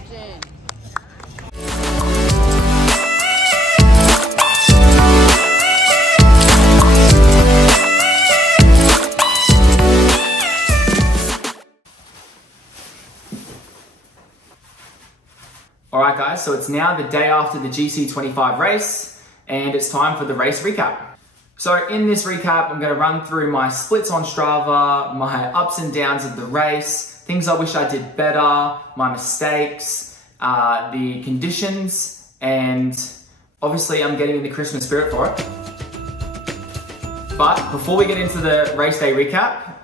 Legend. Alright guys, so it's now the day after the GC25 race and it's time for the race recap. So in this recap, I'm going to run through my splits on Strava, my ups and downs of the race, things I wish I did better, my mistakes, the conditions, and obviously I'm getting in the Christmas spirit for it. But before we get into the race day recap,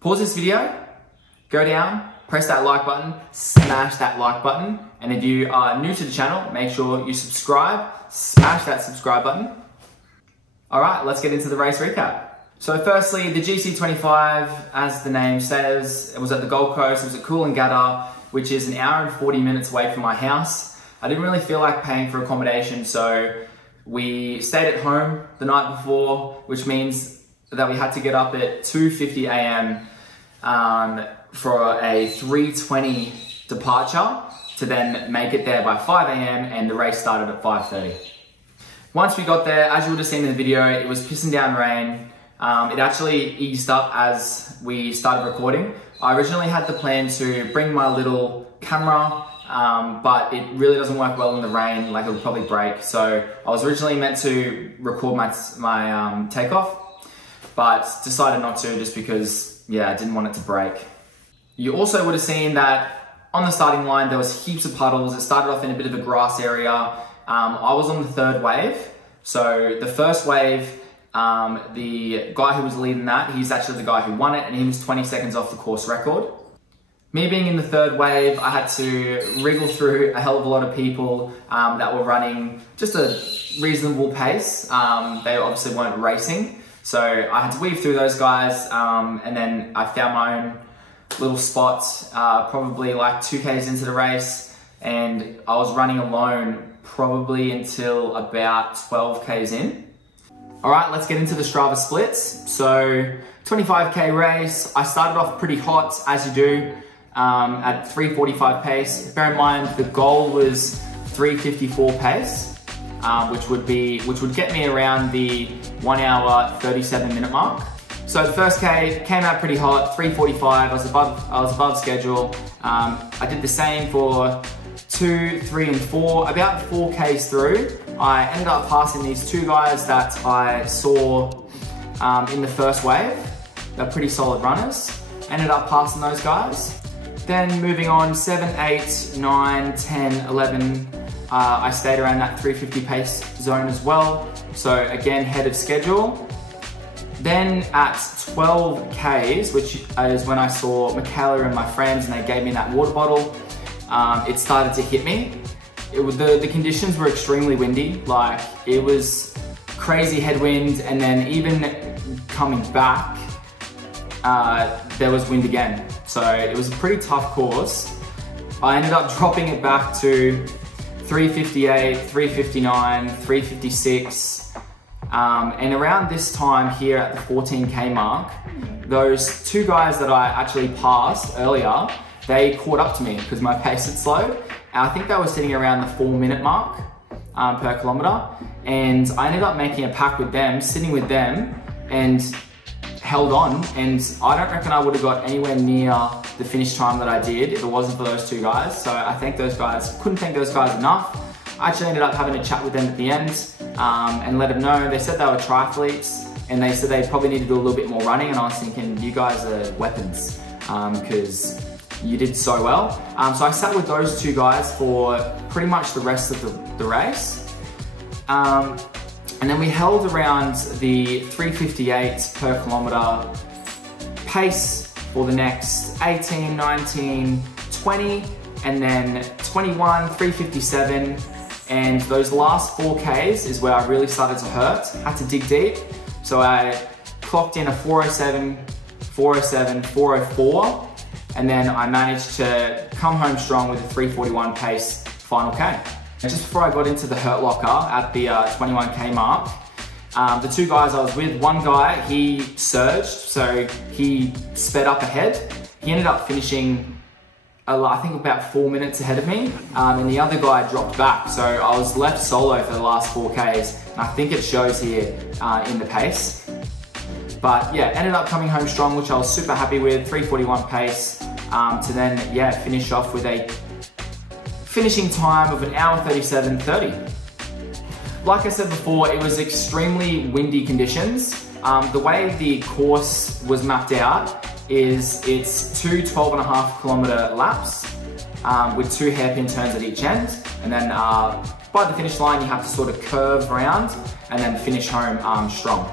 pause this video, go down, press that like button, smash that like button, and if you are new to the channel, make sure you subscribe, smash that subscribe button. All right, let's get into the race recap. So firstly, the GC25, as the name says, it was at the Gold Coast, it was at Coolangatta, which is an hour and 40 minutes away from my house. I didn't really feel like paying for accommodation, so we stayed at home the night before, which means that we had to get up at 2:50 a.m. For a 3:20 departure to then make it there by 5 a.m. and the race started at 5:30. Once we got there, as you would have seen in the video, it was pissing down rain. It actually eased up as we started recording. I originally had the plan to bring my little camera, but it really doesn't work well in the rain, like it would probably break. So I was originally meant to record my takeoff, but decided not to just because, yeah, I didn't want it to break. You also would have seen that on the starting line, there was heaps of puddles. It started off in a bit of a grass area. I was on the third wave. So the first wave, the guy who was leading that, he's actually the guy who won it and he was 20 seconds off the course record. Me being in the third wave, I had to wriggle through a hell of a lot of people that were running just a reasonable pace. They obviously weren't racing. So I had to weave through those guys and then I found my own little spot, probably like 2Ks into the race, and I was running alone probably until about 12Ks in. All right, let's get into the Strava splits. So 25K race, I started off pretty hot, as you do, at 3:45 pace. Bear in mind, the goal was 3:54 pace, which would get me around the 1 hour, 37 minute mark. So the first K came out pretty hot, 3:45. I was above schedule. I did the same for 2, 3, and 4. About 4Ks through, I ended up passing these two guys that I saw in the first wave. They're pretty solid runners. Ended up passing those guys. Then moving on, 7, 8, 9, 10, 11. I stayed around that 3:50 pace zone as well. So again, head of schedule. Then at 12Ks, which is when I saw Michaela and my friends and they gave me that water bottle, it started to hit me. The conditions were extremely windy, like it was crazy headwind, and then even coming back, there was wind again. So it was a pretty tough course. I ended up dropping it back to 3:58, 3:59, 3:56. And around this time here at the 14K mark, those two guys that I actually passed earlier, they caught up to me because my pace had slowed. And I think they were sitting around the 4-minute mark per kilometer. And I ended up making a pack with them, sitting with them, and held on. And I don't reckon I would have got anywhere near the finish time that I did if it wasn't for those two guys. So I thank those guys, couldn't thank those guys enough. I actually ended up having a chat with them at the end and let them know. They said they were triathletes and they said they probably need to do a little bit more running, and I was thinking, you guys are weapons because you did so well. So I sat with those two guys for pretty much the rest of the race. And then we held around the 3:58 per kilometer pace for the next 18, 19, 20, and then 21, 3:57. And those last 4Ks is where I really started to hurt. Had to dig deep. So I clocked in a 4:07, 4:07, 4:04. And then I managed to come home strong with a 3:41 pace final K. And just before I got into the hurt locker at the 21K mark, the two guys I was with, one guy, he surged, so he sped up ahead. He ended up finishing I think about 4 minutes ahead of me, and the other guy dropped back. So I was left solo for the last 4Ks, and I think it shows here in the pace. But yeah, ended up coming home strong, which I was super happy with, 3:41 pace, to then, yeah, finish off with a finishing time of 1:37:30. Like I said before, it was extremely windy conditions. The way the course was mapped out is it's two 12.5 kilometer laps with 2 hairpin turns at each end. And then by the finish line, you have to sort of curve around and then finish home strong.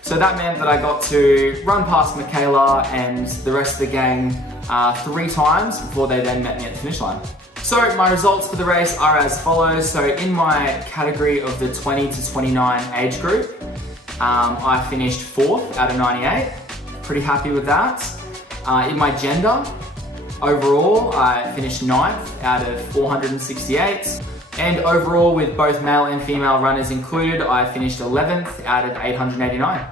So that meant that I got to run past Michaela and the rest of the gang 3 times before they then met me at the finish line. So my results for the race are as follows. So in my category of the 20 to 29 age group, I finished 4th out of 98. Pretty happy with that. In my gender, overall, I finished 9th out of 468. And overall, with both male and female runners included, I finished 11th out of 889.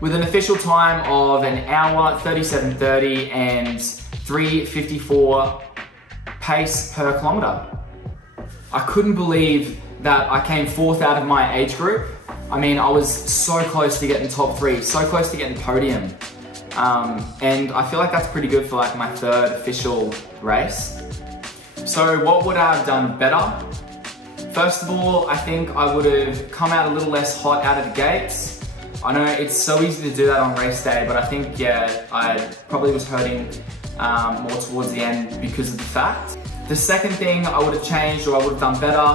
With an official time of 1:37:30 and 3:54 pace per kilometer. I couldn't believe that I came 4th out of my age group. I mean, I was so close to getting top 3, so close to getting podium. And I feel like that's pretty good for like my 3rd official race. So what would I have done better? First of all, I think I would have come out a little less hot out of the gates. I know it's so easy to do that on race day, but I think, yeah, I probably was hurting more towards the end because of the fact. The second thing I would have changed, or I would have done better,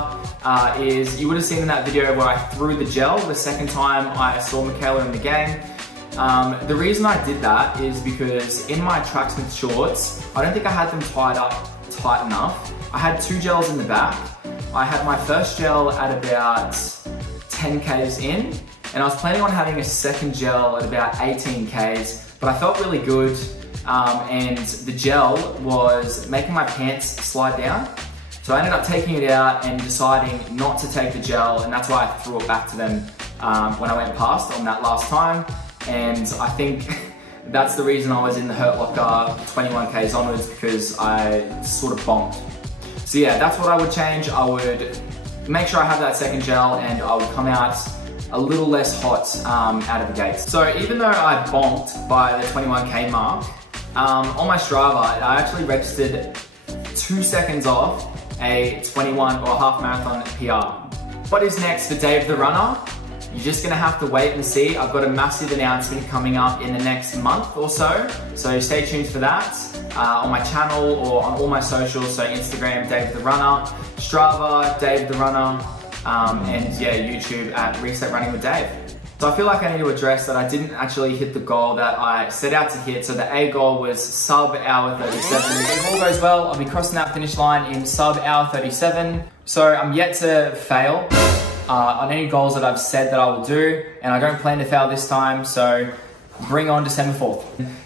is you would have seen in that video where I threw the gel the second time I saw Michaela in the game. The reason I did that is because in my tracksmith shorts, I don't think I had them tied up tight enough. I had 2 gels in the back. I had my first gel at about 10 Ks in, and I was planning on having a second gel at about 18 Ks, but I felt really good, and the gel was making my pants slide down. So I ended up taking it out and deciding not to take the gel, and that's why I threw it back to them when I went past on that last time. And I think that's the reason I was in the hurt locker 21 Ks onwards, because I sort of bonked. So yeah, that's what I would change. I would make sure I have that second gel, and I would come out a little less hot out of the gates. So even though I bonked by the 21K mark, on my Strava, I actually registered 2 seconds off a 21 or half marathon PR. What is next for Dave the Runner? You're just gonna have to wait and see. I've got a massive announcement coming up in the next month or so stay tuned for that on my channel or on all my socials. So Instagram, Dave the Runner, Strava, Dave the Runner, and yeah, YouTube at Reset Running with Dave. So I feel like I need to address that I didn't actually hit the goal that I set out to hit. So the A goal was sub hour 37. If all goes well, I'll be crossing that finish line in sub hour 37. So I'm yet to fail on any goals that I've said that I will do, and I don't plan to fail this time, so bring on December 4th.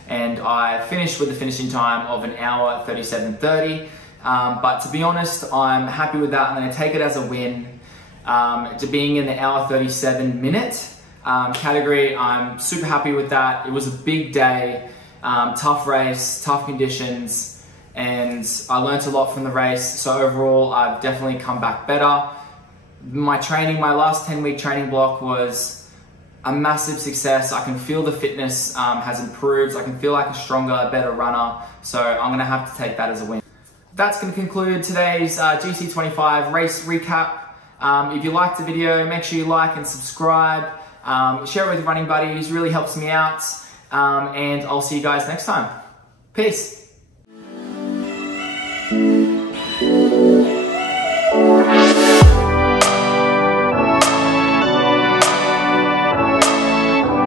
And I finished with the finishing time of 1:37:30, but to be honest, I'm happy with that. I'm gonna take it as a win. To being in the 1:37 minute category, I'm super happy with that. It was a big day, tough race, tough conditions, and I learned a lot from the race. So overall, I've definitely come back better. My training, my last 10-week training block was a massive success. I can feel the fitness has improved. I can feel like a stronger, better runner. So I'm gonna have to take that as a win. That's gonna conclude today's GC25 race recap. If you liked the video, make sure you like and subscribe. Share it with your running buddies, really helps me out. And I'll see you guys next time. Peace.